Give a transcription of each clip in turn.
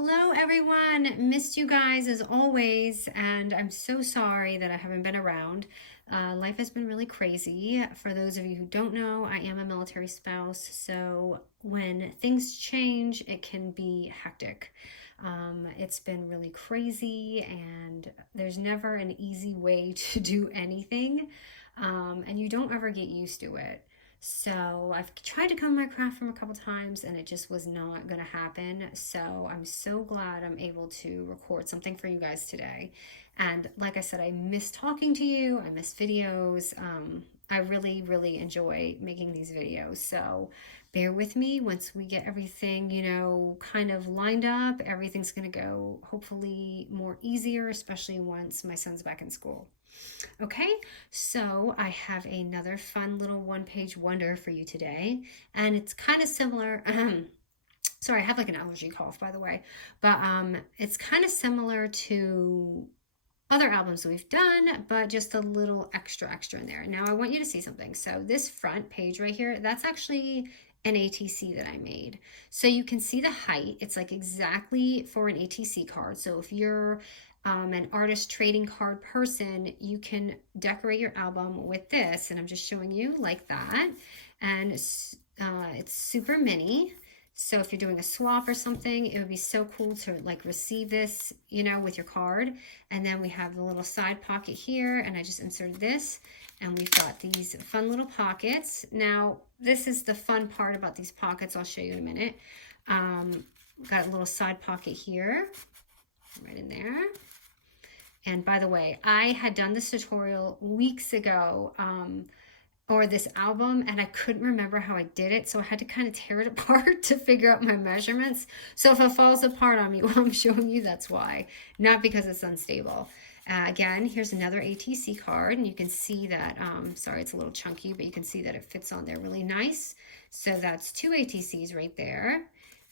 Hello everyone, missed you guys as always, and I'm so sorry that I haven't been around. Life has been really crazy. For those of you who don't know, I am a military spouse, so when things change, it can be hectic. It's been really crazy, and there's never an easy way to do anything, and you don't ever get used to it. So I've tried to come to my craft room a couple times and it just was not going to happen. So I'm so glad I'm able to record something for you guys today. And like I said, I miss talking to you. I miss videos. I really, really enjoy making these videos. So bear with me once we get everything, kind of lined up. Everything's going to go hopefully more easier, especially once my son's back in school. Okay, so I have another fun little one-page wonder for you today, and it's kind of similar. Sorry, I have like an allergy cough, by the way, but it's kind of similar to other albums we've done, but just a little extra in there. Now I want you to see something. So this front page right here, that's actually an ATC that I made. So you can see the height. It's like exactly for an ATC card. So if you're an artist trading card person, you can decorate your album with this, and I'm just showing you like that. And it's super mini. So if you're doing a swap or something, it would be so cool to like receive this, with your card. And then we have the little side pocket here, and I just inserted this, and we've got these fun little pockets. Now, this is the fun part about these pockets. I'll show you in a minute. Got a little side pocket here, right in there. And by the way, I had done this tutorial weeks ago, or this album, and I couldn't remember how I did it, so I had to kind of tear it apart to figure out my measurements. So if it falls apart on me while I'm showing you, that's why, not because it's unstable. Again, here's another ATC card, and you can see that, sorry, it's a little chunky, but you can see that it fits on there really nice. So that's 2 ATCs right there.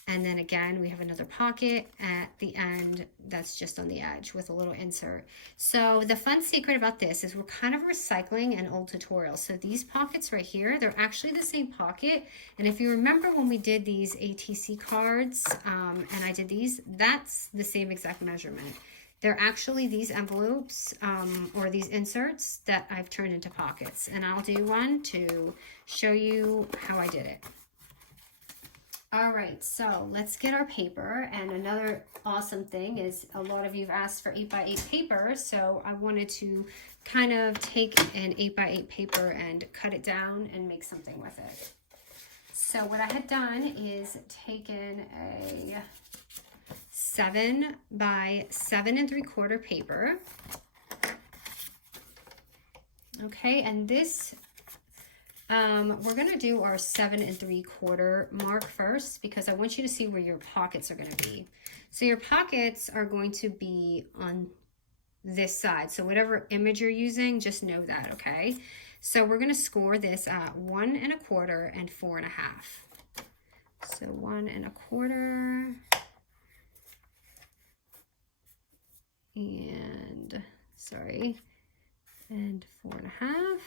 And then again, we have another pocket at the end that's just on the edge with a little insert. So the fun secret about this is we're kind of recycling an old tutorial. So these pockets right here, they're actually the same pocket. And if you remember when we did these ATC cards, and I did these, that's the same exact measurement. They're actually these envelopes or these inserts that I've turned into pockets. And I'll do one to show you how I did it. All right, so let's get our paper. And another awesome thing is a lot of you have asked for 8x8 paper, so I wanted to kind of take an 8x8 paper and cut it down and make something with it. So what I had done is taken a 7 by 7 3/4 paper. Okay, and this we're going to do our 7 3/4 mark first because I want you to see where your pockets are going to be. So your pockets are going to be on this side. So whatever image you're using, just know that, okay? So we're going to score this at 1 1/4 and 4 1/2. So 1 1/4 and, sorry, and 4 1/2.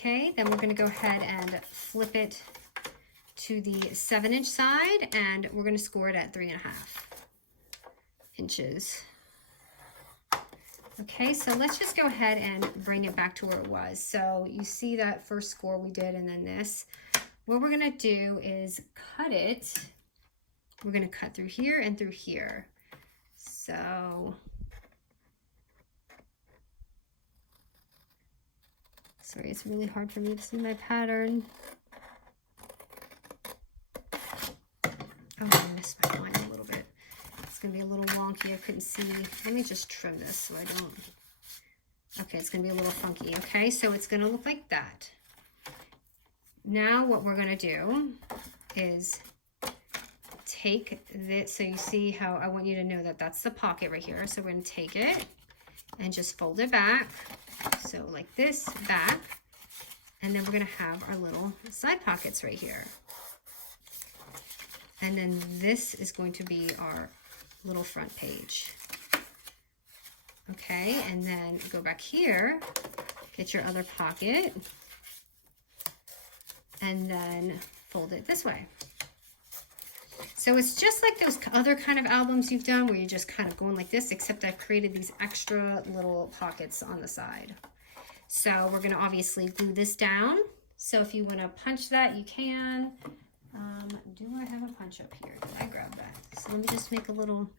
Okay, then we're going to go ahead and flip it to the 7-inch side, and we're going to score it at 3 1/2 inches. Okay, so let's just go ahead and bring it back to where it was. So you see that first score we did, and then this. What we're going to do is cut it. We're going to cut through here and through here. So sorry, it's really hard for me to see my pattern. Oh, I missed my line a little bit. It's going to be a little wonky. I couldn't see. Let me just trim this so I don't. Okay, it's going to be a little funky. Okay, so it's going to look like that. Now what we're going to do is take this. So you see how I want you to know that that's the pocket right here. So we're going to take it and just fold it back. So like this, back, and then we're going to have our little side pockets right here. And then this is going to be our little front page. Okay, and then go back here, get your other pocket, and then fold it this way. So it's just like those other kind of albums you've done where you're just kind of going like this, except I've created these extra little pockets on the side. So we're going to obviously glue this down. So if you want to punch that, you can. Do I have a punch up here? Did I grab that? So let me just make a little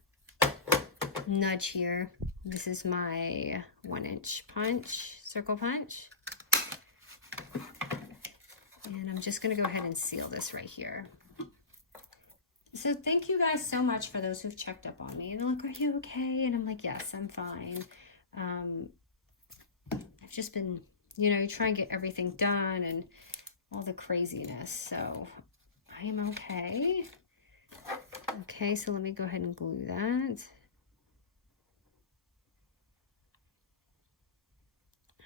nudge here. This is my 1-inch punch, circle punch. And I'm just going to go ahead and seal this right here. So thank you guys so much for those who've checked up on me. And they're like, are you okay? And I'm like, yes, I'm fine. I've just been, you know, trying to get everything done and all the craziness. So I am okay. Okay, so let me go ahead and glue that.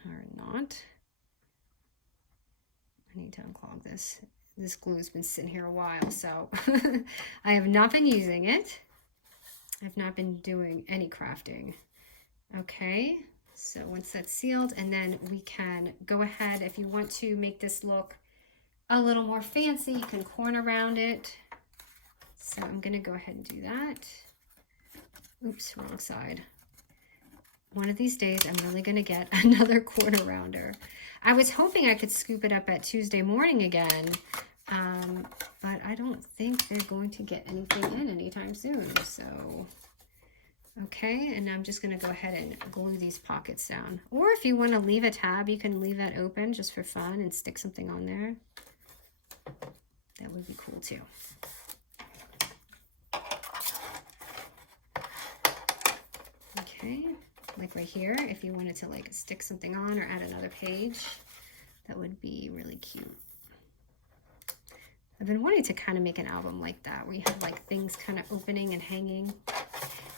Or not. I need to unclog this. This glue has been sitting here a while, so I have not been using it. I've not been doing any crafting. Okay, so once that's sealed, and then we can go ahead, if you want to make this look a little more fancy, you can corner around it. So I'm gonna go ahead and do that. Oops, wrong side. One of these days, I'm really gonna get another corner rounder. I was hoping I could scoop it up at Tuesday morning again, but I don't think they're going to get anything in anytime soon. So, okay, and I'm just gonna go ahead and glue these pockets down. Or if you wanna leave a tab, you can leave that open just for fun and stick something on there. That would be cool too. Okay. Like right here, if you wanted to like stick something on or add another page, that would be really cute. I've been wanting to kind of make an album like that, where you have like things kind of opening and hanging.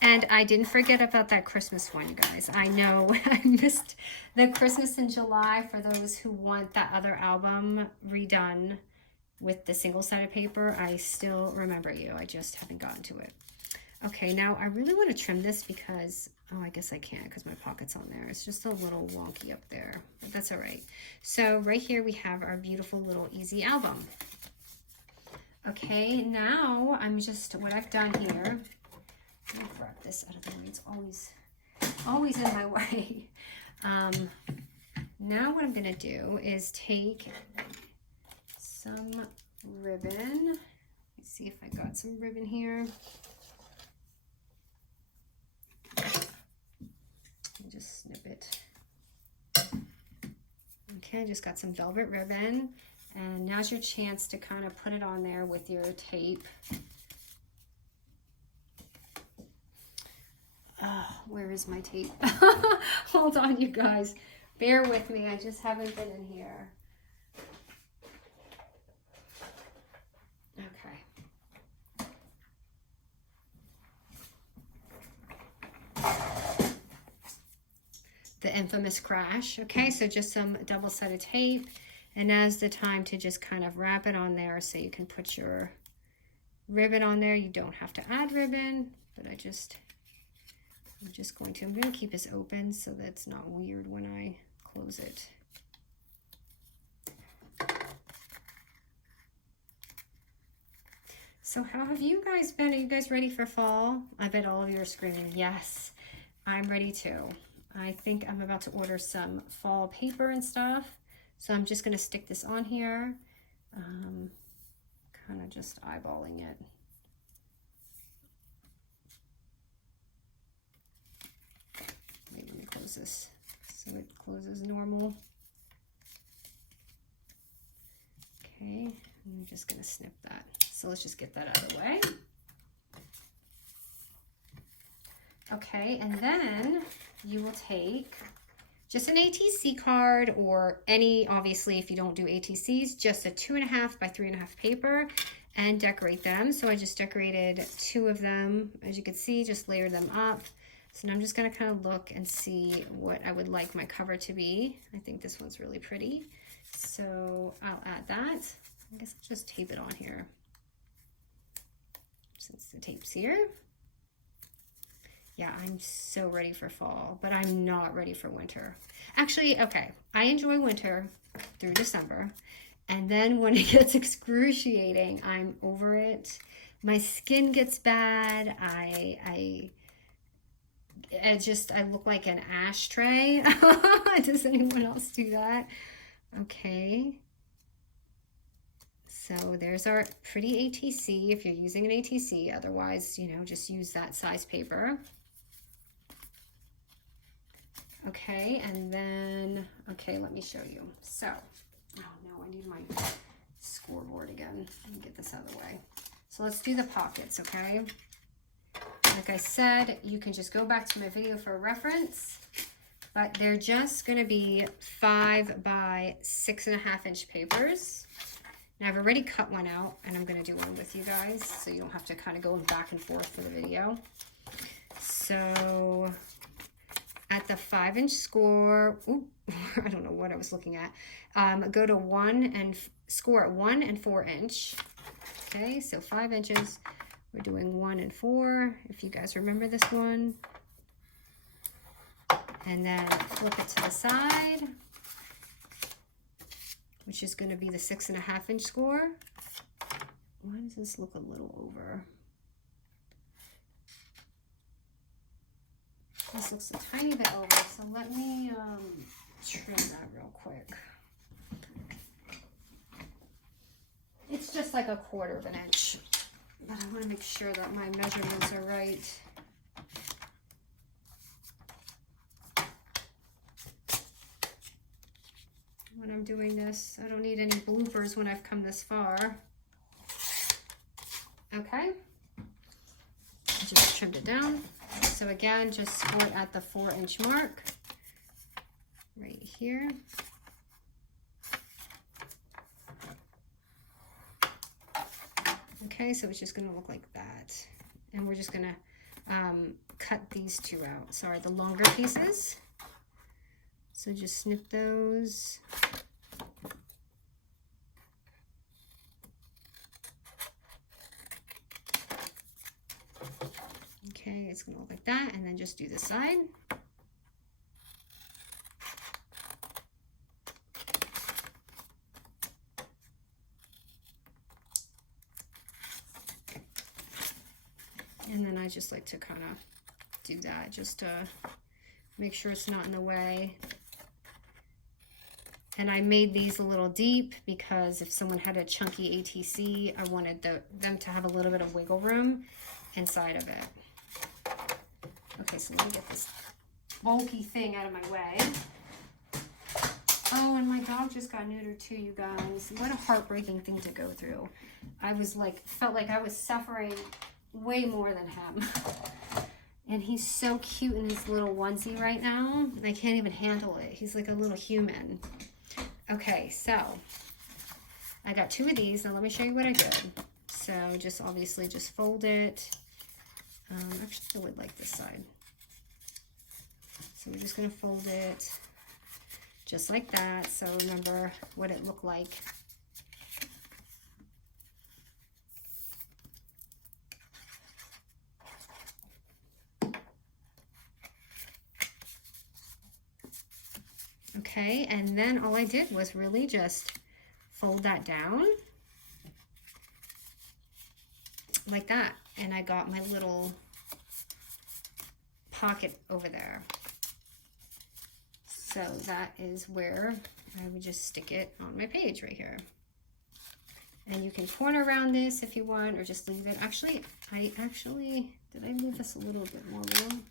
And I didn't forget about that Christmas one, you guys. I know I missed the Christmas in July for those who want that other album redone with the single-sided paper. I still remember you. I just haven't gotten to it. Okay, now I really want to trim this because, oh, I guess I can't because my pocket's on there. It's just a little wonky up there, but that's all right. So right here we have our beautiful little easy album. Okay, now I'm just, what I've done here, let me grab this out of the way. It's always in my way. Now what I'm going to do is take some ribbon. Let's see if I got some ribbon here. Just snip it. Okay, I just got some velvet ribbon, and now's your chance to kind of put it on there with your tape. Where is my tape? Hold on, you guys. Bear with me. I just haven't been in here. The infamous crash. Okay, so just some double-sided tape, and now's the time to just kind of wrap it on there so you can put your ribbon on there. You don't have to add ribbon, but I'm just going to keep this open so that it's not weird when I close it. So how have you guys been? Are you guys ready for fall? I bet all of you are screaming, yes, I'm ready too. I think I'm about to order some fall paper and stuff. So I'm just gonna stick this on here. Kind of just eyeballing it. Wait, let me close this so it closes normal. Okay, I'm just gonna snip that. So let's just get that out of the way. Okay, and then you will take just an ATC card, or any, obviously if you don't do ATCs, just a 2.5 by 3.5 paper, and decorate them. So I just decorated 2 of them. As you can see, just layered them up. So now I'm just gonna kind of look and see what I would like my cover to be. I think this one's really pretty. So I'll add that. I guess I'll just tape it on here, since the tape's here. Yeah, I'm so ready for fall, but I'm not ready for winter. Actually, okay, I enjoy winter through December, and then when it gets excruciating, I'm over it. my skin gets bad. I look like an ashtray. Does anyone else do that? Okay. So there's our pretty ATC if you're using an ATC. Otherwise, you know, just use that size paper. Okay, and then, okay, let me show you. So, oh no, I need my scoreboard again. Let me get this out of the way. So let's do the pockets, okay? Like I said, you can just go back to my video for a reference, but they're just gonna be 5 by 6.5 inch papers. Now I've already cut one out and I'm gonna do one with you guys so you don't have to kind of go back and forth for the video. So at the 5 inch score, ooh, I don't know what I was looking at. Go to 1 and score at 1 and 4 inch. Okay, so 5 inches. We're doing 1 and 4. If you guys remember this one. And then flip it to the side, which is going to be the 6.5 inch score. Why does this look a little over? This looks a tiny bit over, so let me trim that real quick. It's just like 1/4 of an inch, but I want to make sure that my measurements are right. When I'm doing this, I don't need any bloopers when I've come this far. Okay, I just trimmed it down. So again, just score at the 4 inch mark right here. Okay, so it's just going to look like that. And we're just going to cut these two out. Sorry, the longer pieces. So just snip those. Okay, it's going to look like that. And then just do the side. And then I just like to kind of do that just to make sure it's not in the way. And I made these a little deep because if someone had a chunky ATC, I wanted them to have a little bit of wiggle room inside of it. Okay, so let me get this bulky thing out of my way. Oh, and my dog just got neutered too, you guys. What a heartbreaking thing to go through. I was like, felt like I was suffering way more than him. And he's so cute in his little onesie right now. I can't even handle it. He's like a little human. Okay, so I got 2 of these. Now let me show you what I did. So just obviously just fold it. Actually, I would like this side. So we're just going to fold it just like that. So remember what it looked like. Okay, and then all I did was really just fold that down like that. And I got my little pocket over there. So that is where I would just stick it on my page right here. And you can corner around this if you want, or just leave it. Actually, did I leave this a little bit more room?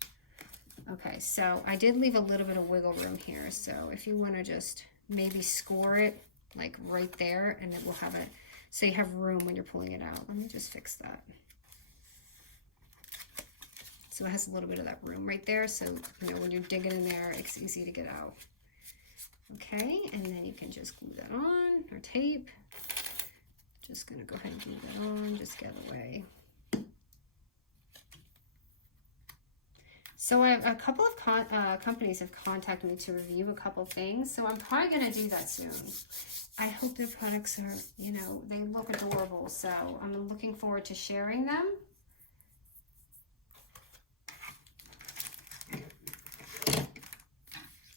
Okay, so I did leave a little bit of wiggle room here. So if you want to just maybe score it like right there, and it will have it, so you have room when you're pulling it out. Let me just fix that. So it has a little bit of that room right there. So, you know, when you're digging in there, it's easy to get out. Okay, and then you can just glue that on, or tape. Just gonna go ahead and glue that on, just get away. So I have a couple of companies have contacted me to review a couple of things. So I'm probably going to do that soon. I hope their products are, you know, they look adorable. So I'm looking forward to sharing them.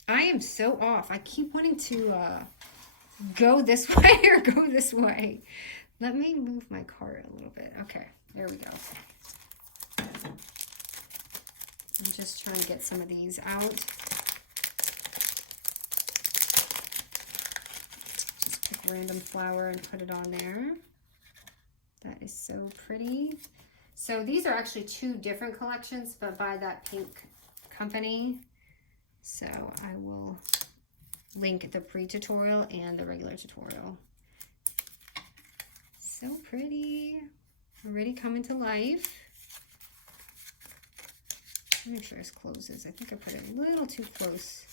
I am so off. I keep wanting to go this way or go this way. Let me move my cart a little bit. Okay, There we go. I'm just trying to get some of these out. Just pick random flower and put it on there. That is so pretty. So these are actually 2 different collections, but by that pink company. So I will link the pre-tutorial and the regular tutorial. So pretty. Already coming to life. Make sure this closes. I think I put it a little too close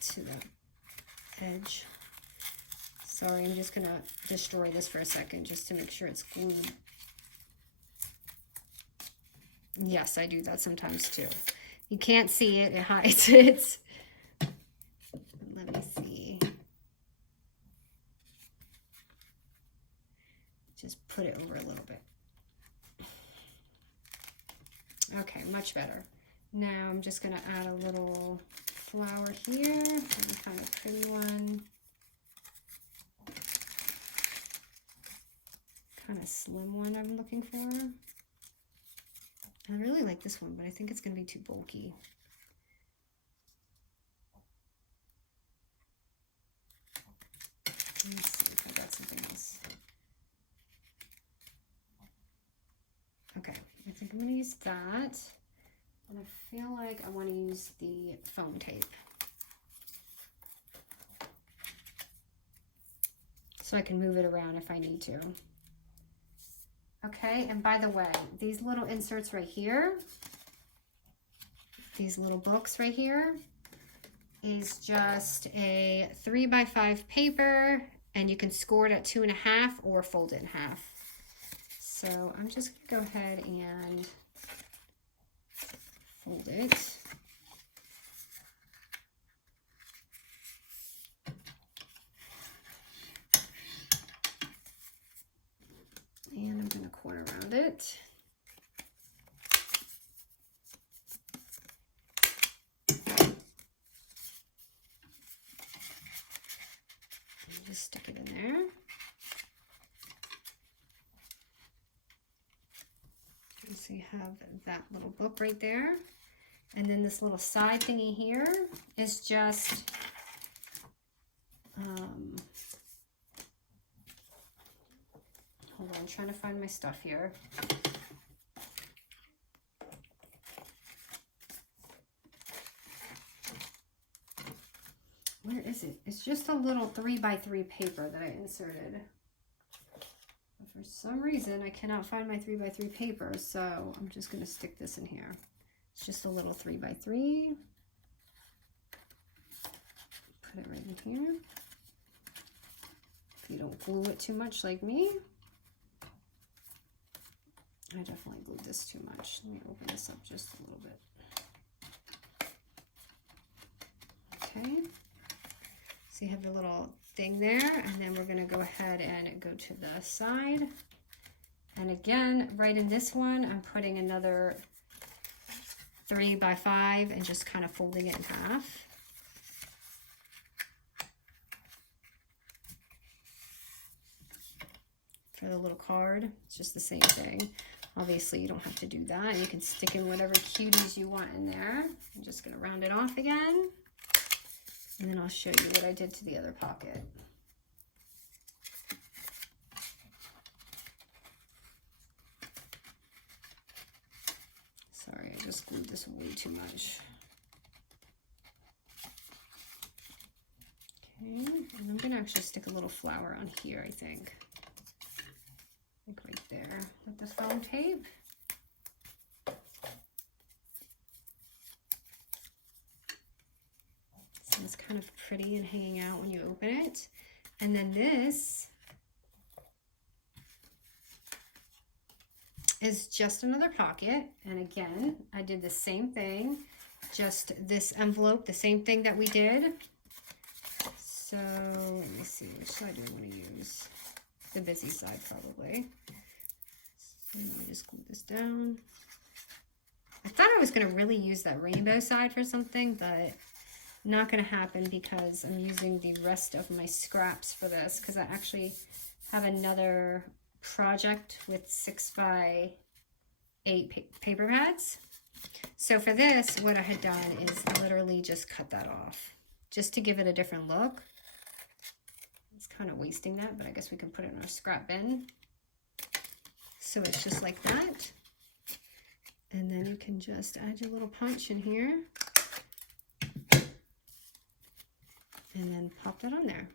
to the edge. Sorry, I'm just gonna destroy this for a second just to make sure it's glued. Yes, I do that sometimes too. You can't see it, it hides it. Let me see. Just put it over a little bit. Okay, much better. Now I'm just gonna add a little flower here, and find a pretty one. Kind of slim one I'm looking for. I really like this one, but I think it's gonna be too bulky. Let's see if I got something else. Okay, I think I'm gonna use that. And I feel like I want to use the foam tape. So I can move it around if I need to. Okay, and by the way, these little inserts right here, these little books right here, is just a 3x5 paper, and you can score it at 2.5 or fold it in half. So I'm just gonna go ahead and fold it. And I'm gonna corner around it. And just stick it in there. So you have that little book right there. And then this little side thingy here is just hold on, I'm trying to find my stuff here. Where is it? It's just a little 3x3 paper that I inserted. For some reason, I cannot find my 3x3 paper, so I'm just going to stick this in here. It's just a little 3x3. Put it right in here. If you don't glue it too much like me. I definitely glued this too much. Let me open this up just a little bit. Okay. So you have the little thing there, and then we're going to go ahead and go to the side. And again, right in this one, I'm putting another 3x5 and just kind of folding it in half. For the little card, it's just the same thing. Obviously, you don't have to do that. You can stick in whatever cuties you want in there. I'm just going to round it off again. And then I'll show you what I did to the other pocket. Sorry, I just glued this way too much. Okay, and I'm gonna actually stick a little flower on here, I think. Like right there with the foam tape. So it's kind of pretty and hanging out when you open it. And then this is just another pocket. And again, I did the same thing, just this envelope, the same thing that we did. So let me see, which side do I want to use? The busy side probably. So let me just glue this down. I thought I was going to really use that rainbow side for something, but not going to happen because I'm using the rest of my scraps for this, because I actually have another project with 6x8 paper pads. So for this, what I had done is literally just cut that off, just to give it a different look. It's kind of wasting that, but I guess we can put it in our scrap bin. So it's just like that. And then you can just add your little punch in here. And then pop that on there.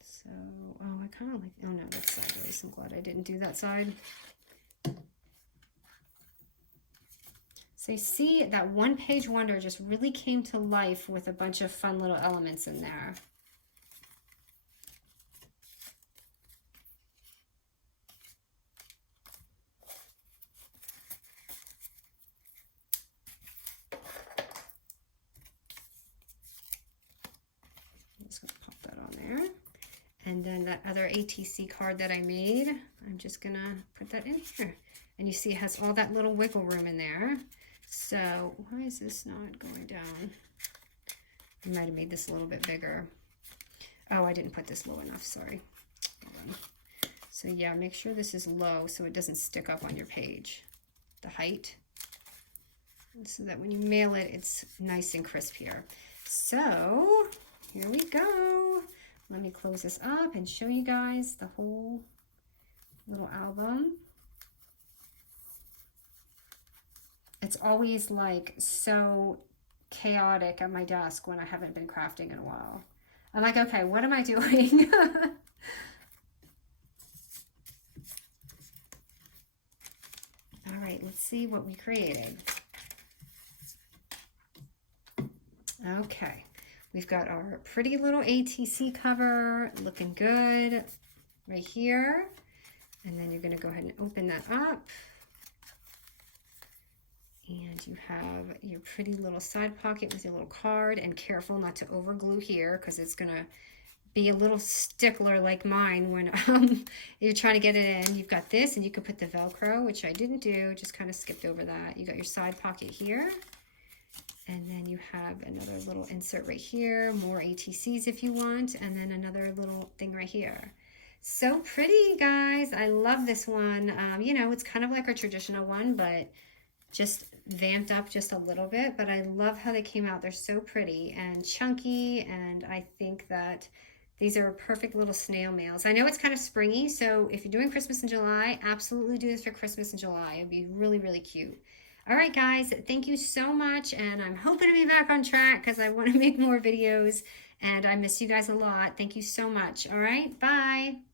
So, oh, I kind of like, oh no, that's sideways. I'm glad I didn't do that side. So you see that one page wonder just really came to life with a bunch of fun little elements in there. I'm just gonna pop that on there. And then that other ATC card that I made, I'm just gonna put that in here. And you see it has all that little wiggle room in there. So why is this not going down? I might have made this a little bit bigger. Oh, I didn't put this low enough, sorry. Hold on. So yeah, make sure this is low so it doesn't stick up on your page, the height. So that when you mail it, it's nice and crisp here. So here we go. Let me close this up and show you guys the whole little album. It's always like so chaotic at my desk when I haven't been crafting in a while. I'm like, okay, what am I doing? All right, let's see what we created. Okay, we've got our pretty little ATC cover looking good right here. And then you're gonna go ahead and open that up. And you have your pretty little side pocket with your little card, and careful not to over glue here because it's gonna be a little stickler like mine when you're trying to get it in. You've got this, and you could put the Velcro, which I didn't do, just kind of skipped over that. You got your side pocket here, and then you have another little insert right here, more ATCs if you want, and then another little thing right here. So pretty, guys. I love this one. You know, it's kind of like our traditional one, but just vamped up just a little bit, but I love how they came out. They're so pretty and chunky, and I think that these are perfect little snail mails. I know it's kind of springy, so if you're doing Christmas in July, absolutely do this for Christmas in July. It'd be really, really cute. All right, guys, thank you so much, and I'm hoping to be back on track because I want to make more videos, and I miss you guys a lot. Thank you so much. All right, bye.